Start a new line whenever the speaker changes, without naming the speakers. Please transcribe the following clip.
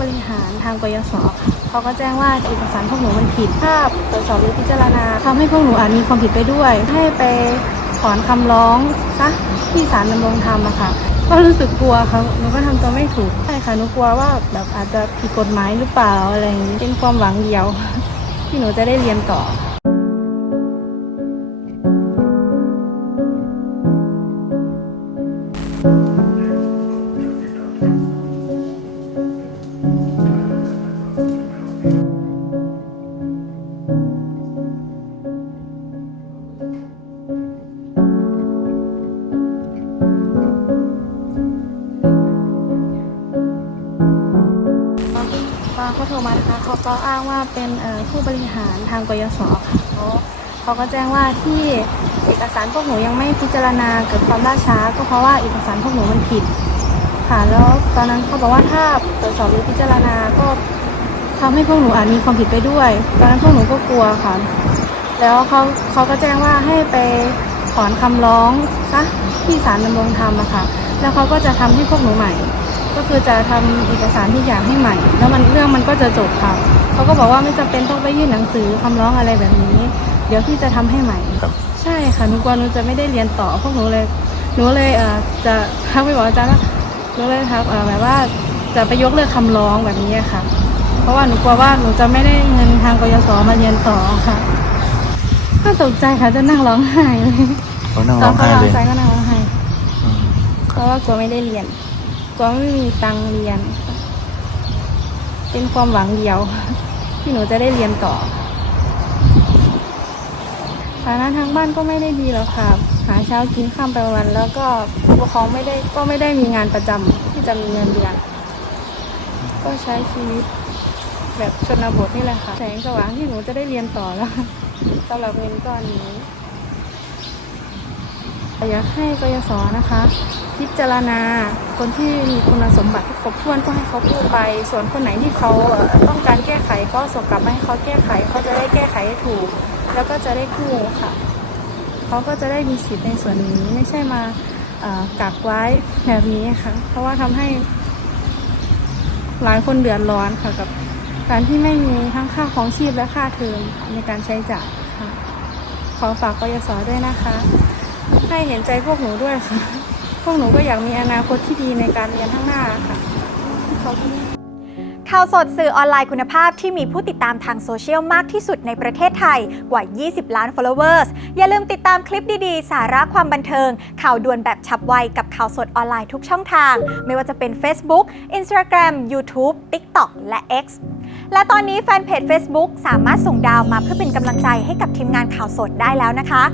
บริหารทางกยศค่ะเขาก็แจ้งว่าเอกสารพวกหนูมันผิดถ้าตรวจสอบหรือพิจารณาทำให้พวกหนูอาจมีความผิดไปด้วย ให้ไปถอนคำร้องซะที่ศาลดำรงธรรมอะค่ะก็รู้สึกกลัวค่ะหนูก็ทำตัวไม่ถูกใช่ค่ะหนูกลัวว่าแบบอาจจะผิดกฎหมายหรือเปล่าอะไรอย่างนี้เป็นความหวังเดียว ที่หนูจะได้เรียนต่อ โทรมานะคะเขาก็อ้างว่าเป็นผู้บริหารทางกยศค่ะเขาเขาก็แจ้งว่าที่เอกสารพวกหนูยังไม่พิจารณาเกิดความล่าช้า ก็เพราะว่าเอกสารพวกหนูมันผิด ค่ะแล้วตอนนั้นเขาบอกว่าถ้าตรวจสอบหรือพิจารณาก็ทำให้พวกหนูอาจมีความผิดไปด้วย ตอนนั้นพวกหนูก็กลัวค่ะ แล้วเขาเขาก็แจ้งว่าให้ไปถอนคำร้องซะที่ศาลดำรงธรรมอะค่ะ แล้วเขาก็จะทำให้พวกหนูใหม่ ก็คือจะทำเอกสารทุกอย่างให้ใหม่ แล้วมันเรื่องมันก็จะจบค่ะเขาก็บอกว่าไม่จำเป็นต้องไปยื่นหนังสือคำร้องอะไรแบบนี้ เดี๋ยวพี่จะทำให้ใหม่
ครับ
ใช่ค่ะหนูกลัวหนูจะไม่ได้เรียนต่อพวกหนูเลยหนูเลยเอ่อจะทักไปบอกอาจารย์ว่าหนูเลยทักเอ่อแบบว่าจะไปยกเลิกคำร้องแบบนี้ค่ะ เพราะว่าหนูกลัวว่าหนูจะไม่ได้เงินทางกยศมาเรียนต่อค่ะ ก็ตกใจค่ะจะนั่งร้องไห้เลย
เขานั่ง
ต
ร้
อ
อนง
เขา
ไห้
ร้อง
เลย
ไห้ก็นั่งร้องไห้
อืม
เพราะว่ากลัวไม่ได้เรียน กลัวไม่มีตังเรียน เป็นความหวังเดียว ที่หนูจะได้เรียนต่อฐานะทางบ้านก็ไม่ได้ดีหรอกค่ะ หาเช้ากินข้ามไปวัน แล้วก็ผู้ปกครองไม่ได้ก็ไม่ได้มีงานประจำที่จะมีเงินเดือน ก็ใช้ชีวิตแบบชนบทนี่แหละค่ะ แสงสว่างที่หนูจะได้เรียนต่อแล้วสำหรับเงินก้อนนี้อยากให้กยศนะคะ พิจารณา คนที่มีคุณสมบัติที่ครบถ้วนก็ให้เขาพูดไป ส่วนคนไหนที่เขาต้องการแก้ไขก็ส่งกลับมาให้เขาแก้ไขเขาจะได้แก้ไขให้ถูก แล้วก็จะได้กู้ค่ะเขาก็จะได้มีสิทธิ์ในส่วนนี้ไม่ใช่มากักไว้แบบนี้ค่ะ เพราะว่าทำให้หลายคนเดือดร้อนค่ะกับการที่ไม่มีทั้งค่าของชีพและค่าเทอมในการใช้จ่ายค่ะ ขอฝากกยศด้วยนะคะ ให้เห็นใจพวกหนูด้วยค่ะ พวกหนูก็อยากมีอนาคตที่ดีในการเรียนข้างหน้าค่ะขอบคุณ
ข่าวสดสื่อออนไลน์คุณภาพที่มีผู้ติดตามทางโซเชียลมากที่สุดในประเทศไทยกว่า 20 ล้าน followers อย่าลืมติดตามคลิปดีๆ สาระความบันเทิง ข่าวด่วนแบบฉับไวกับข่าวสดออนไลน์ทุกช่องทาง ไม่ว่าจะเป็น Facebook Instagram YouTube TikTok และ X และตอนนี้แฟนเพจ Facebook สามารถส่งดาวมาเพื่อเป็นกำลังใจให้กับทีมงานข่าวสดได้แล้วนะคะ